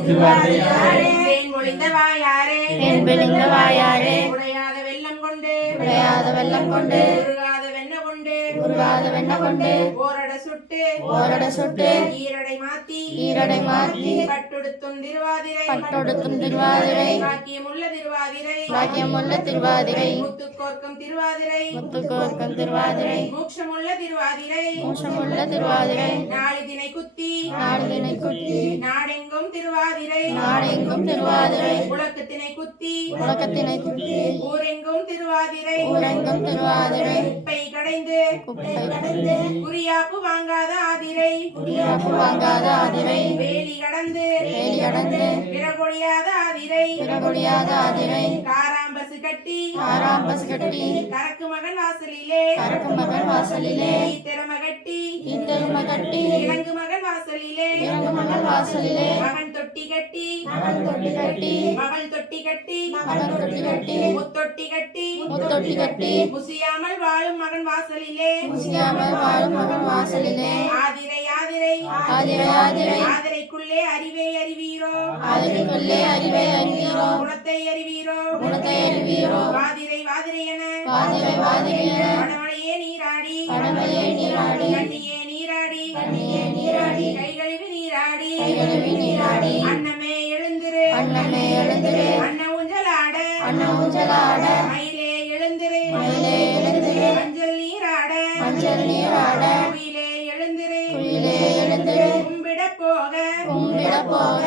திருவாதிரையாரே தேன் பொழிந்த வாயாரே தேன் பிழிந்த வாயாரே உடையாத வெள்ளம் கொண்டு உடையாத வெள்ளம் கொண்டு உருகாத வெண்ண கொண்டு உருவாத வெண்ண கொண்டு ஓரட சுட்டு ஓரட சுட்டு ஈரடை மாத்தி ஈரடை மாற்றி பட்டொடுத்தும் திருவாதிரை பட்டொடுத்தும் திருவாதிரை பாக்கியமுள்ள திருவாதிரை பாக்கியமுள்ள திருவாதிரை முத்துக்கோர்க்கும் திருவாதிரை முத்துக்கோர்க்கும் திருவாதிரை மோட்சமுள்ள திருவாதிரை மோசமுள்ள திருவாதிரை நாளிதினை குத்தி நாடுதினை குத்தி நாடெங்கும் திருவாதிரை நாடெங்கும் திருவாதிரை உலக்கத்தினை குத்தி உலகத்தினை குத்தி ஊரெங்கும் திருவாதிரை ஊரெங்கும் திருவாதிரை குப்பை கடைந்து குப்பை கடந்து குறியாப்பு வாங்காத ஆதிரை குறியாப்பு வாங்காத ஆதிரை வேலி கடந்து வேலி கடந்து பிறகொழியாத ஆதிரை பிறகுடியாத ஆதிரை காராம்பசு கட்டி ஆறாம்பஸ் கட்டி கரக்கு மகன் வாசலிலே கரக்கு மகன் வாசலிலே திறம கட்டி ஈத்தெரும கட்டி இறங்கு மகன் வாசலிலே இறங்கு மகன் வாசலிலே மகன் தொட்டி கட்டி மகன் தொட்டி கட்டி மகள் தொட்டி கட்டி மகன் தொட்டி கட்டி முத்தொட்டி கட்டி முத்தொட்டி கட்டி முசியாமல் வாழும் மகன் வாசலிலே முசியாமல் வாழும் மகன் வாசலிலே ஆதிரை ஆதிரை ஆதிரை ஆதிரை ஆதிரைக்குள்ளே அறிவை அறிவீரோ ஆதிரைக்குள்ளே அறிவை அறிவீரோ குணத்தை அறிவீரோ குணத்தை அறிவீரோ வாதிரை வாதிரை என வாதிரை வாதிரை என வடமழையே நீராடி வடமழையே நீராடி கண்ணியே நீராடி கண்ணியே நீராடி கைகழுவி நீராடி கைகழுவி நீராடி அன்னமே எழுந்திரு அன்னமே எழுந்திரு அன்ன ஊஞ்சலாட அன்ன ஊஞ்சலாட மயிலே எழுந்திரு மயிலே எழுந்திரு மஞ்சள் நீராட மஞ்சள் நீராட குயிலே எழுந்திரு குயிலே எழுந்திரு கும்பிட போக கும்பிட போக